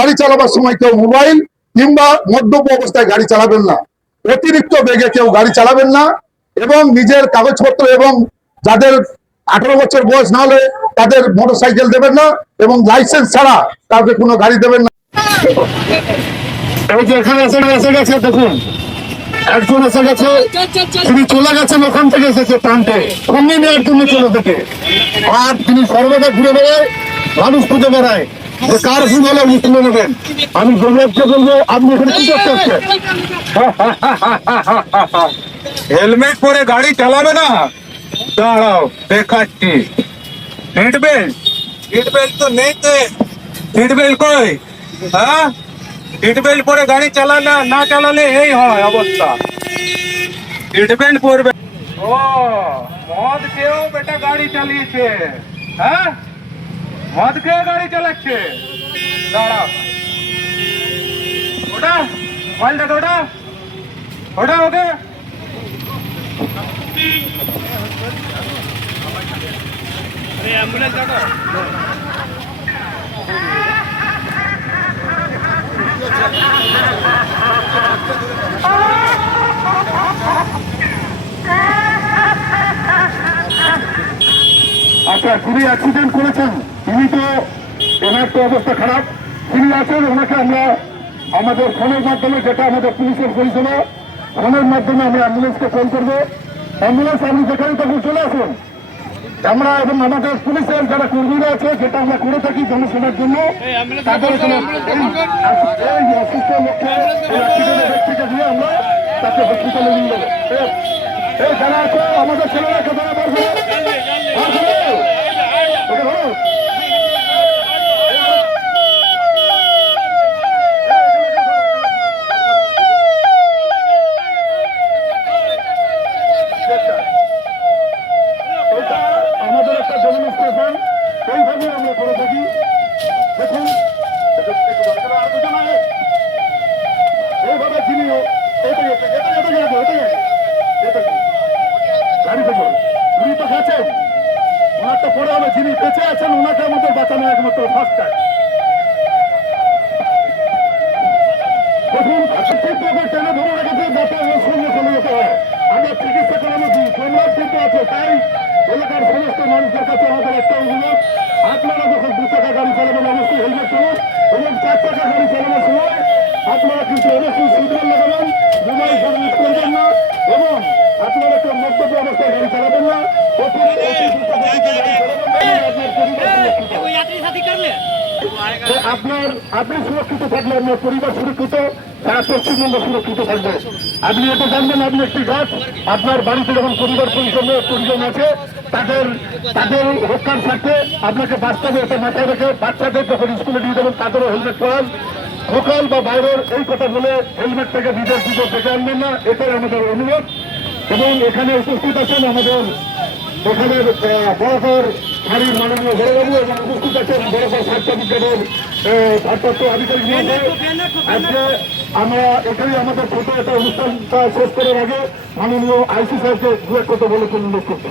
গাড়ি চালাবার সময় কেউ মোবাইল কিংবা মদ্যপ অবস্থায় গাড়ি চালাবেন না, অতিরিক্ত বেগে কেউ গাড়ি চালাবেন না, এবং নিজের কাগজপত্র এবং যাদের 18 বছর বয়স না হলে তাদের মোটরসাইকেল দেবেন না, এবং লাইসেন্স ছাড়া তাদের কোনো গাড়ি দেবেন না। এই যে এখানে এসে গেছে, দেখুন একজন এসে গেছে, তিনি চলে গেছেন ওখান থেকে, এসেছে টানতে সঙ্গে নেওয়ার জন্য চলে থেকে, আর তিনি সর্বদা ঘুরে বেড়ায়, মানুষ খুঁজে বেড়ায় যে কার ভুল হলে উনি তুলে নেবেন। আমি গৌরবকে বলবো, আপনি এখানে কি করতে আসছেন? হেলমেট পরে গাড়ি চালাবে না, দাঁড়াও দেখাচ্ছি। সিট বেল্ট তো নেই, সিট বেল্ট কই? হ্যাঁ, সিট বেল্ট পরে গাড়ি চালালে না চালালে এই হয় অবস্থা। সিট বেল্ট পরবে। ও মদ কেউ বেটা গাড়ি চালিয়েছে? হ্যাঁ, মদ খেয়ে গাড়ি চালাচ্ছে? দাঁড়াও, ওটা মোবাইলটা ওটা ওটা ওকে एम्बुलेंस डाको। আচ্ছা, যিনি অ্যাক্সিডেন্ট করেছেন তিনি তো, ওনার তো অবস্থা খারাপ, তিনি আছেন, ওনাকে আমরা আমাদের ফোনের মাধ্যমে, যেটা আমাদের পুলিশের পরিষেবা, ফোনের মাধ্যমে আমরা অ্যাম্বুলেন্সকে ফোন করবো। অ্যাম্বুলেন্স আপনি যেখানে তখন চলে আসুন। আমরা এবং আমাদের পুলিশের যারা কর্মীরা আছে, যেটা আমরা করে থাকি জনসেবার জন্য, তাদের অসুস্থ লোককে ব্যক্তিকে দিয়ে আমরা তাকে হসপিটালে নিয়ে যাবো। এই যারা আছে আমাদের ছেলেরা যারা পারবে আমাদের একটা ডেমনস্ট্রেশন এইভাবে আমরা করে থাকি। দেখুন এইভাবে যিনি গাড়ি থেকে উনি তো গেছেন, ওনার তো পরে হবে, যিনি বেঁচে আছেন ওনাকে আমাদের বাঁচানো একমাত্র ফার্স্ট টাইম। দেখুন টেনে ধরে রেখেছে যাতে ওর সঙ্গে চলে যেতে হয়। আমরা চিকিৎসা করানো দিই, সম্রাট কিন্তু আছে, তাই এলাকার সমস্ত মানুষের কাছে আমাদের একটা অনুরোধ, আপনারা যখন 2 চাকা গাড়ি চালাবেন অবশ্যই হেলমেট চালান, এবং 4 চাকা গাড়ি চালানোর সময় আপনারা কিন্তু অবশ্যই সিগন্যাল লাগাবেন, মোবাইল ফোন ইউজ করবেন না, এবং আপনারা কেউ মদ্যপ অবস্থায় গাড়ি চালাবেন না, আপনি সুরক্ষিত থাকলে আপনার পরিবার সুরক্ষিত, সারা পশ্চিমবঙ্গ সুরক্ষিত থাকবে। আপনি এটা জানবেন, আপনি একটি গাছ আপনার বাড়িতে যখন পরিবার পরিজন আছে তাদের রক্ষার স্বার্থে আপনাকে বাস্তবে এটা মাথায় রেখে বাচ্চাদের যখন স্কুলে দিয়ে দেবেন তাদেরও হেলমেট পরান। লোকাল বা বাইরের এই কথা বলে হেলমেট থেকে বিদেশ ডেকে আনবেন না, এটাই আমাদের অনুরোধ। এবং এখানে উপস্থিত আছেন আমাদের এখানের বড়ঘর বাড়ির মাননীয় বড়বাবু, এবং উপস্থিত আছেন বড়ঘর স্বাস্থ্য বিজ্ঞানের ভারপ্রাপ্ত আধিকারিক মহোদয়। আজকে আমরা এখানে আমাদের ছোট একটা অনুষ্ঠানটা শেষ করার আগে মাননীয় আইসি সাহেবকে দু এক কথা বলে অনুরোধ করছি।